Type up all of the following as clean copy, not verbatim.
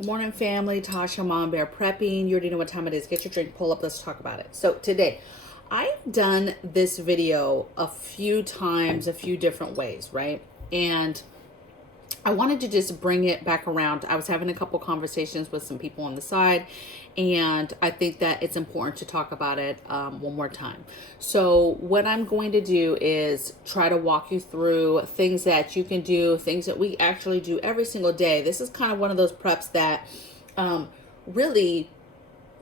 Good morning, family. Tasha, Mom Bear Prepping. You already know what time it is. Get your drink, pull up, let's talk about it. So today, I've done this video a few times, a few different ways, right? And I wanted to just bring it back around. I was having a couple conversations with some people on the side, and I think that it's important to talk about it one more time. So what I'm going to do is try to walk you through things that you can do, things that we actually do every single day. This is kind of one of those preps that really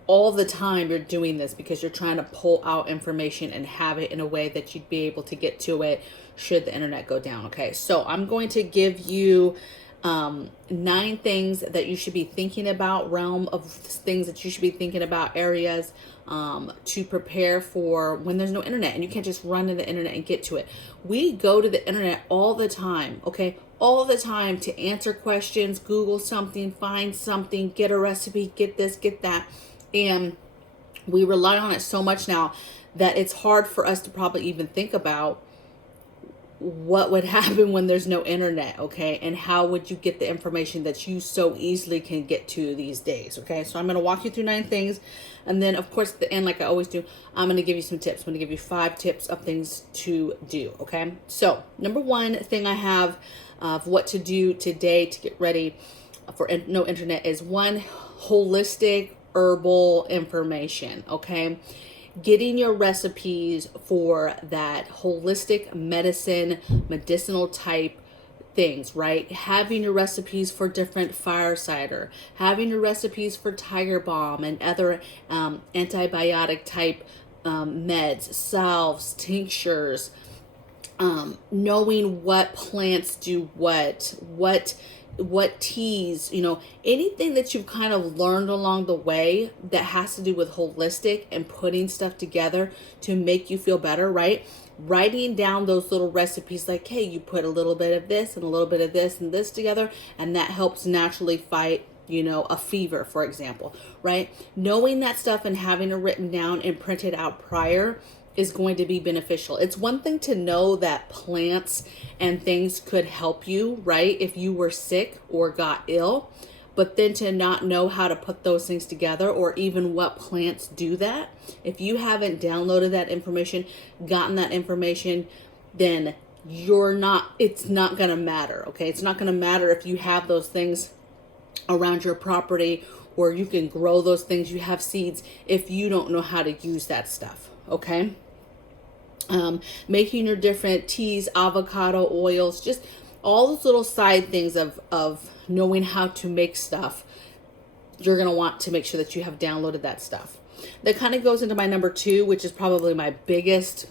all the time you're doing this because you're trying to pull out information and have it in a way that you'd be able to get to it should the internet go down. Okay, so I'm going to give you 9 things that you should be thinking about, realm of things that you should be thinking about, areas to prepare for when there's no internet and you can't just run to the internet and get to it. We go to the internet all the time, okay? All the time to answer questions, Google something, find something, get a recipe, get this, get that. And we rely on it so much now that it's hard for us to probably even think about what would happen when there's no internet, okay? And how would you get the information that you so easily can get to these days, okay? So I'm going to walk you through 9 things. And then, of course, at the end, like I always do, I'm going to give you some tips. I'm going to give you 5 tips of things to do, okay? So number 1 thing I have of what to do today to get ready for no internet is 1, holistic herbal information, okay? Getting your recipes for that holistic medicine, medicinal type things, right? Having your recipes for different fire cider, having your recipes for tiger balm and other antibiotic type meds, salves, tinctures, knowing what plants do what teas, you know, anything that you've kind of learned along the way that has to do with holistic and putting stuff together to make you feel better, right? Writing down those little recipes like, hey, you put a little bit of this and a little bit of this and this together, and that helps naturally fight, you know, a fever, for example, right? Knowing that stuff and having it written down and printed out prior is going to be beneficial. It's one thing to know that plants and things could help you, right? If you were sick or got ill, but then to not know how to put those things together or even what plants do that. If you haven't downloaded that information, gotten that information, then it's not going to matter, okay? It's not going to matter if you have those things around your property or you can grow those things, you have seeds, if you don't know how to use that stuff, okay? Making your different teas, avocado oils, just all those little side things of knowing how to make stuff. You're going to want to make sure that you have downloaded that stuff. That kind of goes into my number 2, which is probably my biggest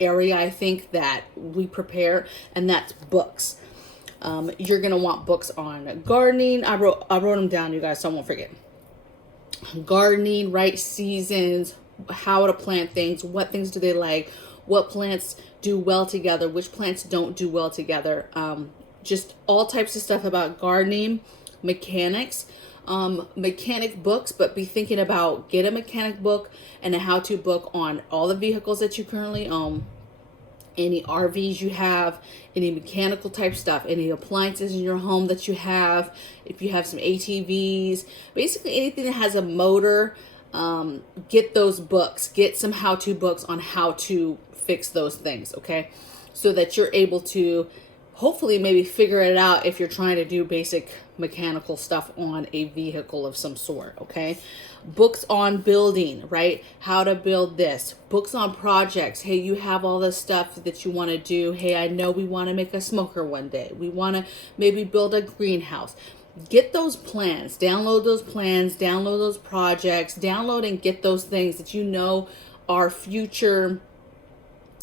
area, I think, that we prepare, and that's books. You're going to want books on gardening. I wrote them down, you guys, so I won't forget. Gardening, right seasons, how to plant things, what things do they like, what plants do well together, which plants don't do well together. Just all types of stuff about gardening, mechanics, mechanic books, but be thinking about get a mechanic book and a how-to book on all the vehicles that you currently own, any RVs you have, any mechanical type stuff, any appliances in your home that you have, if you have some ATVs, basically anything that has a motor. Get those books, get some how-to books on how to fix those things, okay? So that you're able to hopefully maybe figure it out if you're trying to do basic mechanical stuff on a vehicle of some sort, okay? Books on building, right? How to build this. Books on projects. Hey, you have all this stuff that you want to do. Hey, I know we want to make a smoker one day. We want to maybe build a greenhouse. Get those plans, download those projects, download and get those things that you know are future,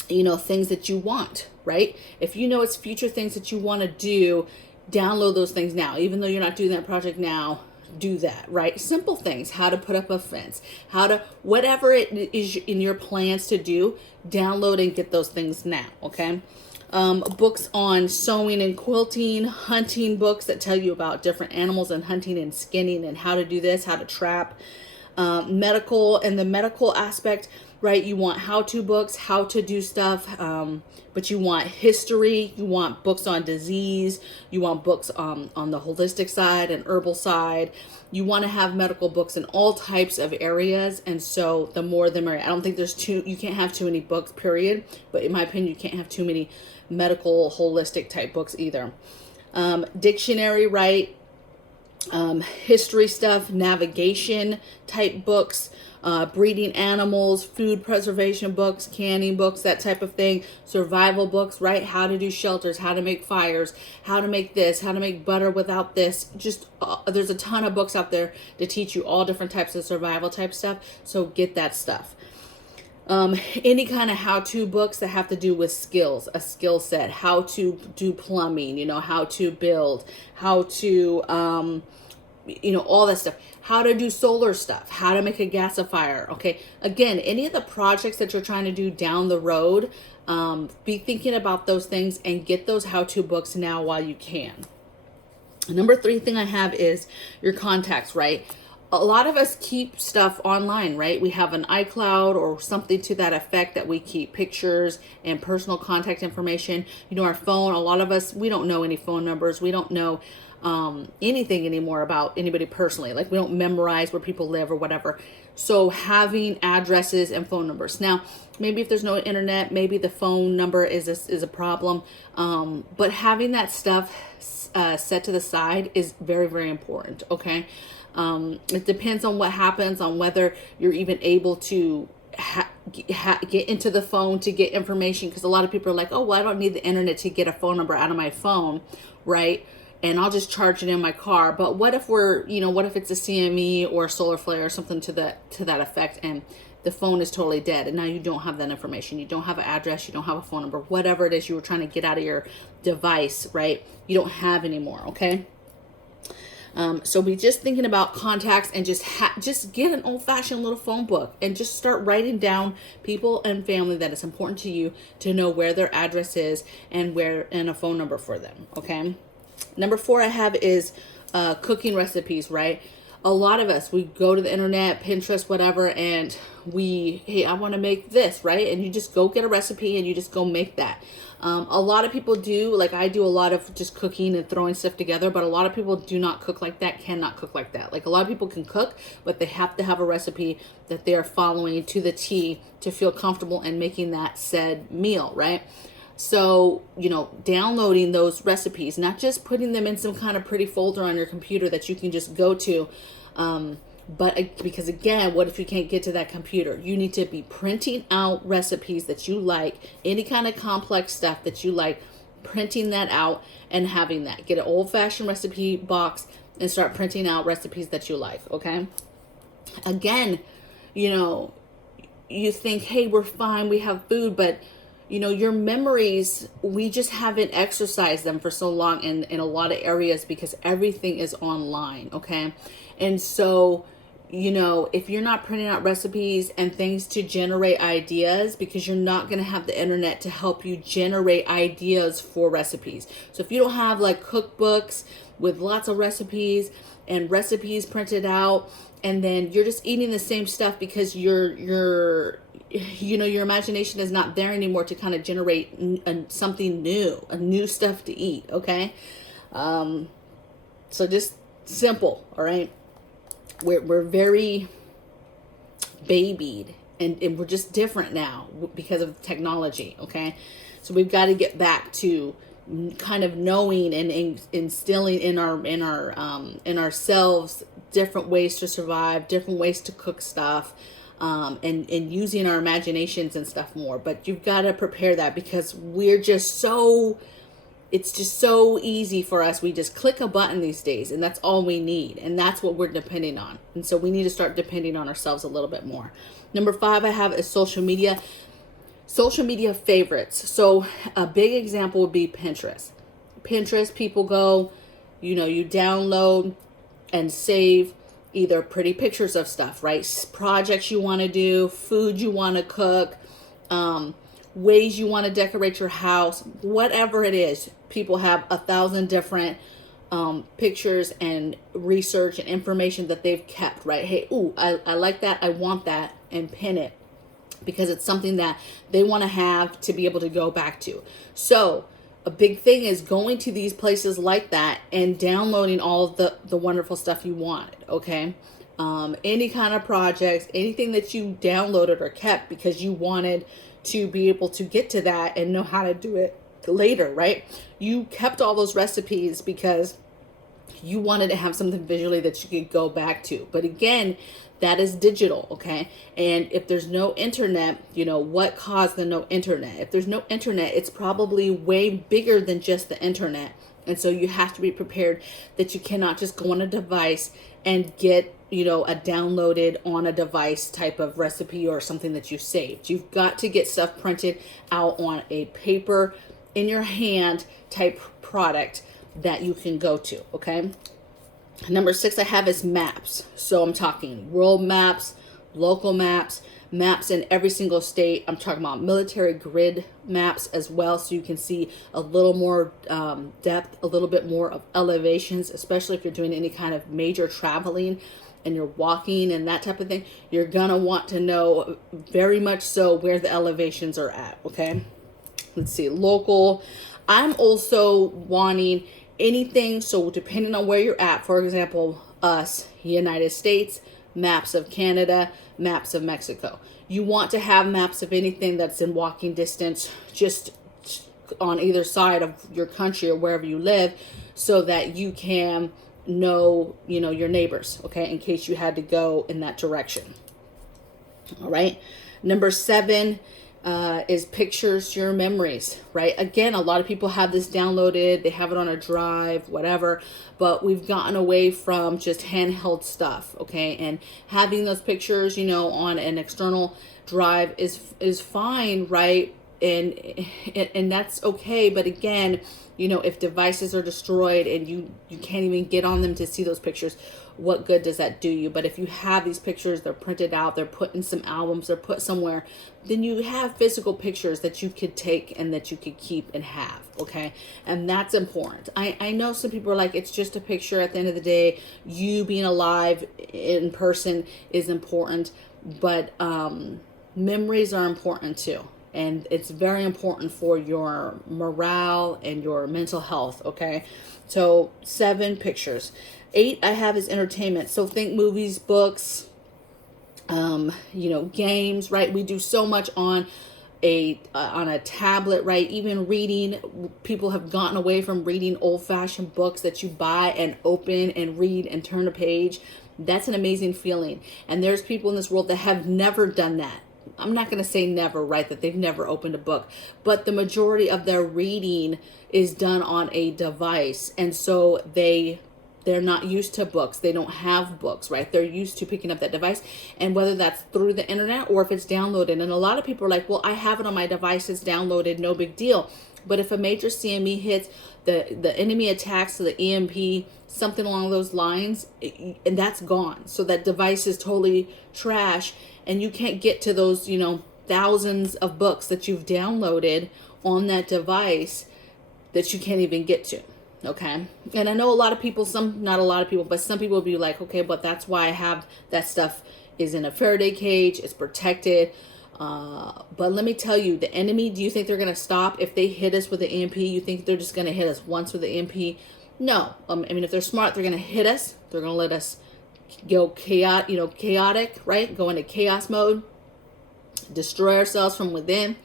you know, things that you want, right? If you know it's future things that you want to do, download those things now. Even though you're not doing that project now, do that, right? Simple things, how to put up a fence, whatever it is in your plans to do, download and get those things now, okay? Books on sewing and quilting, hunting books that tell you about different animals and hunting and skinning and how to do this, how to trap. Medical and the medical aspect, right? You want how-to books, how to do stuff, but you want history, you want books on disease, you want books on the holistic side and herbal side. You want to have medical books in all types of areas, and so the more the merrier. I don't think you can't have too many books, period, but in my opinion, you can't have too many medical, holistic type books either. Dictionary, right? History stuff, navigation type books, breeding animals, food preservation books, canning books, that type of thing, survival books, right? How to do shelters, how to make fires, how to make this, how to make butter without this. Just there's a ton of books out there to teach you all different types of survival type stuff. So get that stuff. Any kind of how-to books that have to do with skills, a skill set, how to do plumbing, how to build, how to, all that stuff, how to do solar stuff, how to make a gasifier. Okay. Again, any of the projects that you're trying to do down the road, be thinking about those things and get those how-to books now while you can. Number 3 thing I have is your contacts, right? A lot of us keep stuff online, right? We have an iCloud or something to that effect that we keep pictures and personal contact information. Our phone, a lot of us, we don't know any phone numbers. We don't know anything anymore about anybody personally. Like we don't memorize where people live or whatever. So having addresses and phone numbers. Now, maybe if there's no internet, maybe the phone number is a problem. But having that stuff set to the side is very, very important, okay? It depends on what happens, on whether you're even able to get into the phone to get information, because a lot of people are like, oh, well, I don't need the internet to get a phone number out of my phone, right? And I'll just charge it in my car. But what if what if it's a CME or a solar flare or something to that effect, and the phone is totally dead, and now you don't have that information, you don't have an address, you don't have a phone number, whatever it is you were trying to get out of your device, right? You don't have anymore, okay? So be just thinking about contacts, and just get an old-fashioned little phone book and just start writing down people and family that is important to you, to know where their address is and a phone number for them. Okay. Number 4 I have is cooking recipes, right? A lot of us, we go to the internet, Pinterest, whatever, and hey, I want to make this, right? And you just go get a recipe and you just go make that. A lot of people do, like I do a lot of just cooking and throwing stuff together, but a lot of people do not cook like that, cannot cook like that. Like a lot of people can cook, but they have to have a recipe that they are following to the T to feel comfortable in making that said meal, right? So, downloading those recipes, not just putting them in some kind of pretty folder on your computer that you can just go to, but because again, what if you can't get to that computer? You need to be printing out recipes that you like, any kind of complex stuff that you like, printing that out and having that. Get an old-fashioned recipe box and start printing out recipes that you like, okay? Again, you think, hey, we're fine, we have food, but your memories, we just haven't exercised them for so long in a lot of areas because everything is online, okay? And so, if you're not printing out recipes and things to generate ideas, because you're not going to have the internet to help you generate ideas for recipes. So if you don't have like cookbooks with lots of recipes and recipes printed out, and then you're just eating the same stuff because your imagination is not there anymore to kind of generate something new, a new stuff to eat, okay? So just simple, all right? We're very babied, and we're just different now because of technology, okay? So we've got to get back to kind of knowing and instilling in ourselves different ways to survive, different ways to cook stuff, and using our imaginations and stuff more. But you've got to prepare that, because it's just so easy for us. We just click a button these days, and that's all we need. And that's what we're depending on. And so we need to start depending on ourselves a little bit more. Number 5 I have is social media. Social media favorites. So a big example would be Pinterest. Pinterest, people go, you download and save either pretty pictures of stuff, right? Projects you want to do, food you want to cook, ways you want to decorate your house, whatever it is. People have 1,000 different pictures and research and information that they've kept, right? Hey, I like that, I want that, and pin it. because it's something that they want to have to be able to go back to. So a big thing is going to these places like that and downloading all of the wonderful stuff you wanted, okay? Any kind of projects, anything that you downloaded or kept because you wanted to be able to get to that and know how to do it later, right? You kept all those recipes because you wanted to have something visually that you could go back to. But again, that is digital, okay? And if there's no internet, you know, what caused the no internet? If there's no internet, it's probably way bigger than just the internet. And so you have to be prepared that you cannot just go on a device and get, you know, a downloaded on a device type of recipe or something that you saved. You've got to get stuff printed out on a paper in your hand type product that you can go to, okay? Number 6 I have is maps. So I'm talking world maps, local maps, maps in every single state. I'm talking about military grid maps as well, so you can see a little more depth, a little bit more of elevations, especially if you're doing any kind of major traveling and you're walking and that type of thing. You're gonna want to know very much so where the elevations are at, okay? Let's see, local. I'm also wanting anything, so depending on where you're at, for example, us, United States, maps of Canada, maps of Mexico. You want to have maps of anything that's in walking distance, just on either side of your country or wherever you live, so that you can know, you know, your neighbors, okay, in case you had to go in that direction. All right. Number 7 is pictures your memories, right? Again, a lot of people have this downloaded, they have it on a drive, whatever, but we've gotten away from just handheld stuff, okay? And having those pictures, you know, on an external drive is fine, right? And that's okay, but again, you know, if devices are destroyed and you can't even get on them to see those pictures, what good does that do you? But if you have these pictures, they're printed out, they're put in some albums, they're put somewhere, then you have physical pictures that you could take and that you could keep and have, okay? And that's important. I know some people are like, it's just a picture. At the end of the day, you being alive in person is important, but memories are important too. And it's very important for your morale and your mental health, okay? So 7 pictures. 8 I have is entertainment. So think movies, books, you know, games, right? We do so much on a tablet, right? Even reading, people have gotten away from reading old-fashioned books that you buy and open and read and turn a page. That's an amazing feeling. And there's people in this world that have never done that. I'm not going to say never, right, that they've never opened a book, but the majority of their reading is done on a device. And so they're not used to books. They don't have books, right? They're used to picking up that device. And whether that's through the internet or if it's downloaded. And a lot of people are like, well, I have it on my device. It's downloaded. No big deal. But if a major CME hits, the enemy attacks to the EMP, something along those lines, and that's gone. So that device is totally trash. And you can't get to those, you know, thousands of books that you've downloaded on that device that you can't even get to. Okay. And I know a lot of people, not a lot of people, but some people will be like, okay, but that's why I have that stuff is in a Faraday cage. It's protected. But let me tell you, the enemy, do you think they're going to stop if they hit us with the EMP? You think they're just going to hit us once with the EMP? No. I mean, if they're smart, they're going to hit us. They're going to let us go chaotic, right? Go into chaos mode, destroy ourselves from within.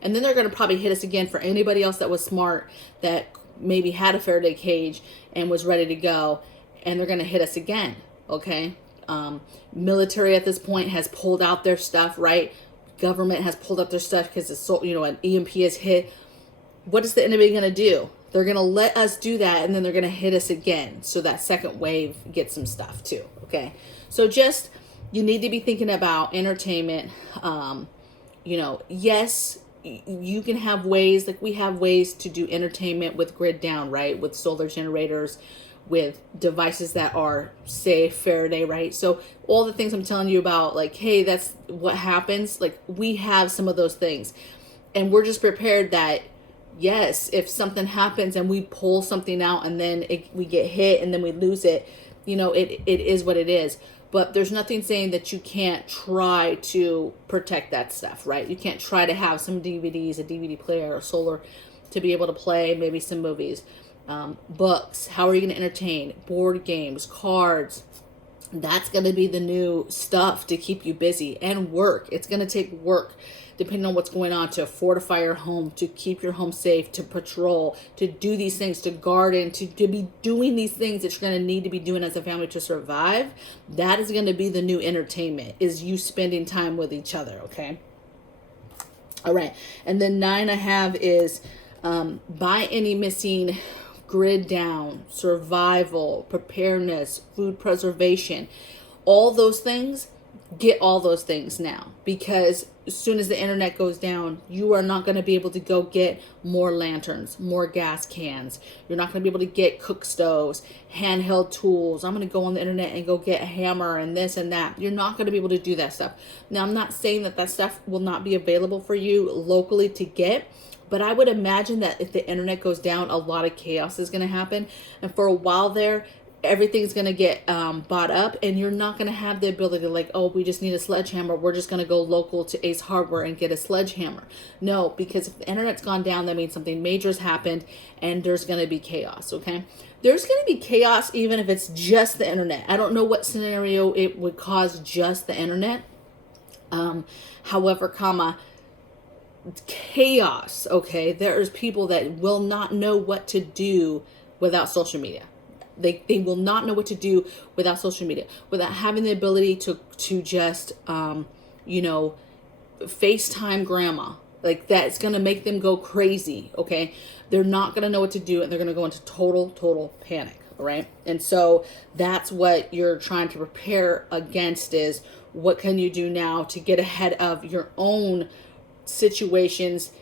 And then they're going to probably hit us again for anybody else that was smart, that maybe had a Faraday cage and was ready to go. And they're going to hit us again. Okay. Military at this point has pulled out their stuff, right? Government has pulled up their stuff because it's so, you know, an EMP is hit. What is the enemy going to do? They're going to let us do that, and then they're going to hit us again. So that second wave gets some stuff too. Okay. So just, you need to be thinking about entertainment. You know, yes, you can have ways, like we have ways to do entertainment with grid down, right? With solar generators, with devices that are safe, Faraday, right? So all the things I'm telling you about, like, hey, that's what happens. Like, we have some of those things, and we're just prepared that, yes, if something happens and we pull something out and then we get hit and then we lose it, you know, it is what it is. But there's nothing saying that you can't try to protect that stuff, right? You can't try to have some DVDs, a DVD player, or solar to be able to play maybe some movies, books. How are you going to entertain? Board games, cards. That's going to be the new stuff to keep you busy, and work. It's going to take work, depending on what's going on, to fortify your home, to keep your home safe, to patrol, to do these things, to garden, to be doing these things that you're going to need to be doing as a family to survive. That is going to be the new entertainment, is you spending time with each other, okay? All right. And then 9 I have is buy any missing, grid down, survival, preparedness, food preservation, all those things. Get all those things now, because as soon as the internet goes down, you are not going to be able to go get more lanterns, more gas cans. You're not going to be able to get cook stoves, handheld tools. I'm going to go on the internet and go get a hammer and this and that. You're not going to be able to do that stuff. Now, I'm not saying that that stuff will not be available for you locally to get, but I would imagine that if the internet goes down, a lot of chaos is going to happen. And for a while there, everything's going to get bought up, and you're not going to have the ability to, like, oh, we just need a sledgehammer, we're just going to go local to Ace Hardware and get a sledgehammer. No, because if the internet's gone down, that means something major's happened, and there's going to be chaos, okay? There's going to be chaos even if it's just the internet. I don't know what scenario it would cause just the internet. However, chaos, okay? There's people that will not know what to do without social media. They will not know what to do without social media, without having the ability to just, FaceTime grandma. Like, that's going to make them go crazy, okay? They're not going to know what to do, and they're going to go into total panic, all right? And so that's what you're trying to prepare against, is what can you do now to get ahead of your own situations,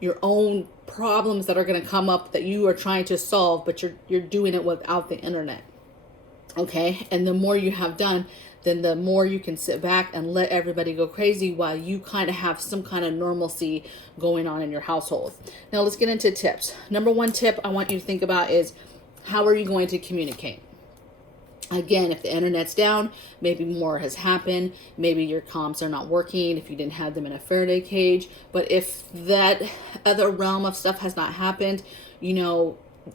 your own problems that are going to come up that you are trying to solve, but you're doing it without the internet. Okay? And the more you have done, then the more you can sit back and let everybody go crazy while you kind of have some kind of normalcy going on in your household. Now let's get into tips. Number 1 tip I want you to think about is, how are you going to communicate? Again, if the internet's down, maybe more has happened. Maybe your comms are not working if you didn't have them in a Faraday cage. But if that other realm of stuff has not happened,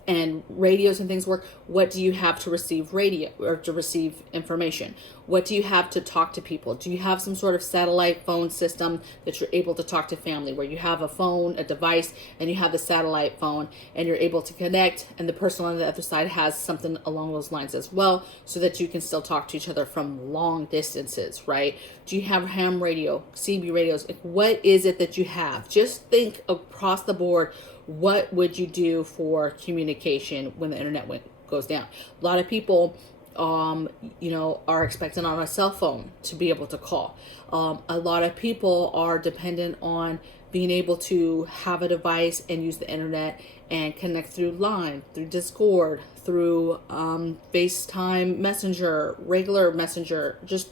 and radios and things work, what do you have to receive radio or to receive information? What do you have to talk to people? Do you have some sort of satellite phone system that you're able to talk to family, where you have a phone, a device, and you have the satellite phone, and you're able to connect, and the person on the other side has something along those lines as well, so that you can still talk to each other from long distances, right? Do you have ham radio, CB radios? Like, what is it that you have? Just think across the board. What would you do for communication when the internet goes down? A lot of people, are expecting on a cell phone to be able to call. A lot of people are dependent on being able to have a device and use the internet and connect through Line, through Discord, through FaceTime Messenger, regular Messenger, just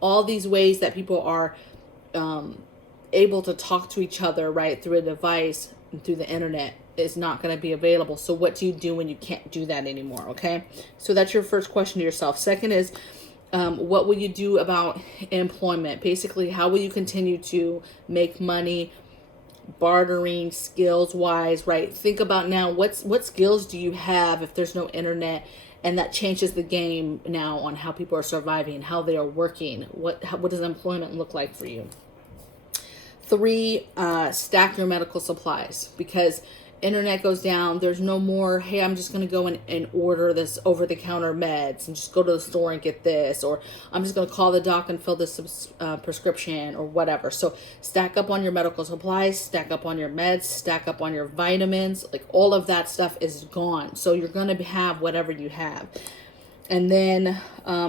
all these ways that people are able to talk to each other, right, through a device, through the internet, is not going to be available. So what do you do when you can't do that anymore? Okay, so that's your first question to yourself. Second is, what will you do about employment? Basically, how will you continue to make money, bartering, skills wise, right? Think about now, what skills do you have if there's no internet? And that changes the game now on how people are surviving, how they are working. What does employment look like for you? 3, stack your medical supplies, because internet goes down. There's no more, hey, I'm just going to go and order this over-the-counter meds and just go to the store and get this, or I'm just going to call the doc and fill this prescription or whatever. So stack up on your medical supplies, stack up on your meds, stack up on your vitamins. Like, all of that stuff is gone. So you're going to have whatever you have. And then,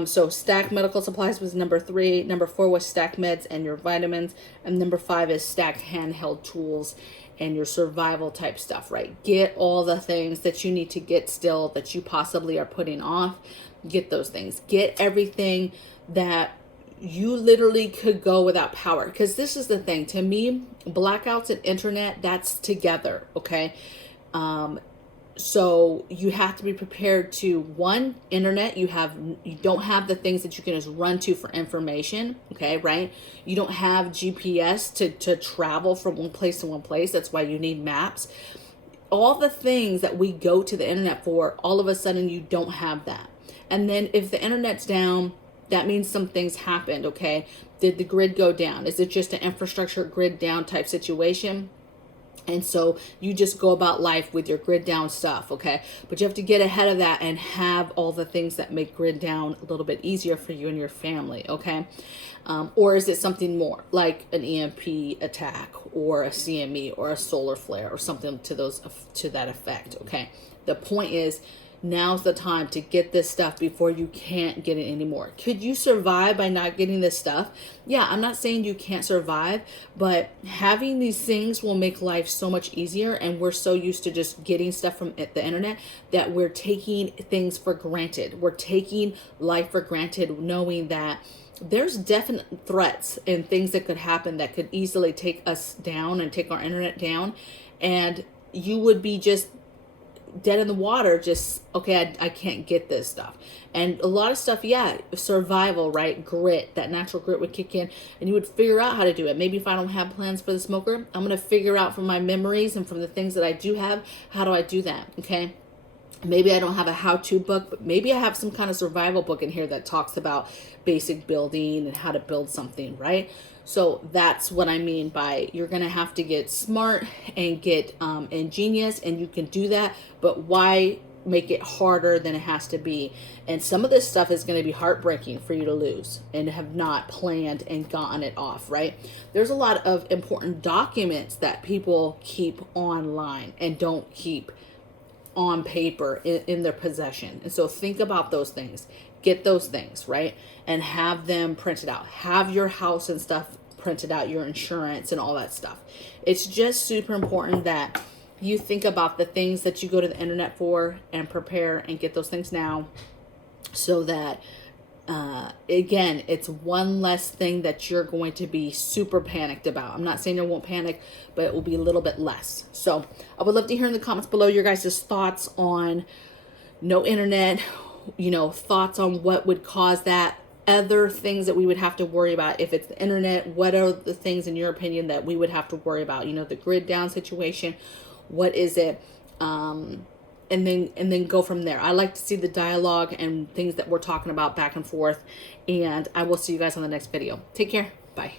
so stack medical supplies was number 3. Number 4 was stack meds and your vitamins. And number 5 is stack handheld tools and your survival type stuff, right? Get all the things that you need to get still that you possibly are putting off. Get those things. Get everything that you literally could go without power. Because this is the thing. To me, blackouts and internet, that's together, okay? So you have to be prepared to, one, internet, you don't have the things that you can just run to for information, okay, right? You don't have GPS to travel from one place to one place. That's why you need maps. All the things that we go to the internet for, all of a sudden you don't have that. And then if the internet's down, that means some things happened, okay? Did the grid go down? Is it just an infrastructure grid down type situation? And so you just go about life with your grid down stuff, okay? But you have to get ahead of that and have all the things that make grid down a little bit easier for you and your family, okay? Or is it something more like an EMP attack or a CME or a solar flare or something to that effect, okay? The point is, now's the time to get this stuff before you can't get it anymore. Could you survive by not getting this stuff? Yeah, I'm not saying you can't survive, but having these things will make life so much easier. And we're so used to just getting stuff from the internet that we're taking things for granted. We're taking life for granted, knowing that there's definite threats and things that could happen that could easily take us down and take our internet down. And you would be just dead in the water, just, okay, I can't get this stuff. And a lot of stuff, yeah, survival, right? Grit, that natural grit would kick in and you would figure out how to do it. Maybe if I don't have plans for the smoker, I'm going to figure out from my memories and from the things that I do have, how do I do that, okay? Maybe I don't have a how-to book, but maybe I have some kind of survival book in here that talks about basic building and how to build something, right? So that's what I mean by you're going to have to get smart and get ingenious, and you can do that, but why make it harder than it has to be? And some of this stuff is going to be heartbreaking for you to lose and have not planned and gotten it off, right? There's a lot of important documents that people keep online and don't keep on paper in their possession. And so think about those things. Get those things, right? And have them printed out. Have your house and stuff printed out, your insurance and all that stuff. It's just super important that you think about the things that you go to the internet for and prepare and get those things now, so that again, it's one less thing that you're going to be super panicked about. I'm not saying you won't panic, but it will be a little bit less. So I would love to hear in the comments below your guys' thoughts on no internet, thoughts on what would cause that, other things that we would have to worry about. If it's the internet, what are the things in your opinion that we would have to worry about? The grid down situation, what is it? And then go from there. I like to see the dialogue and things that we're talking about back and forth. And I will see you guys on the next video. Take care. Bye.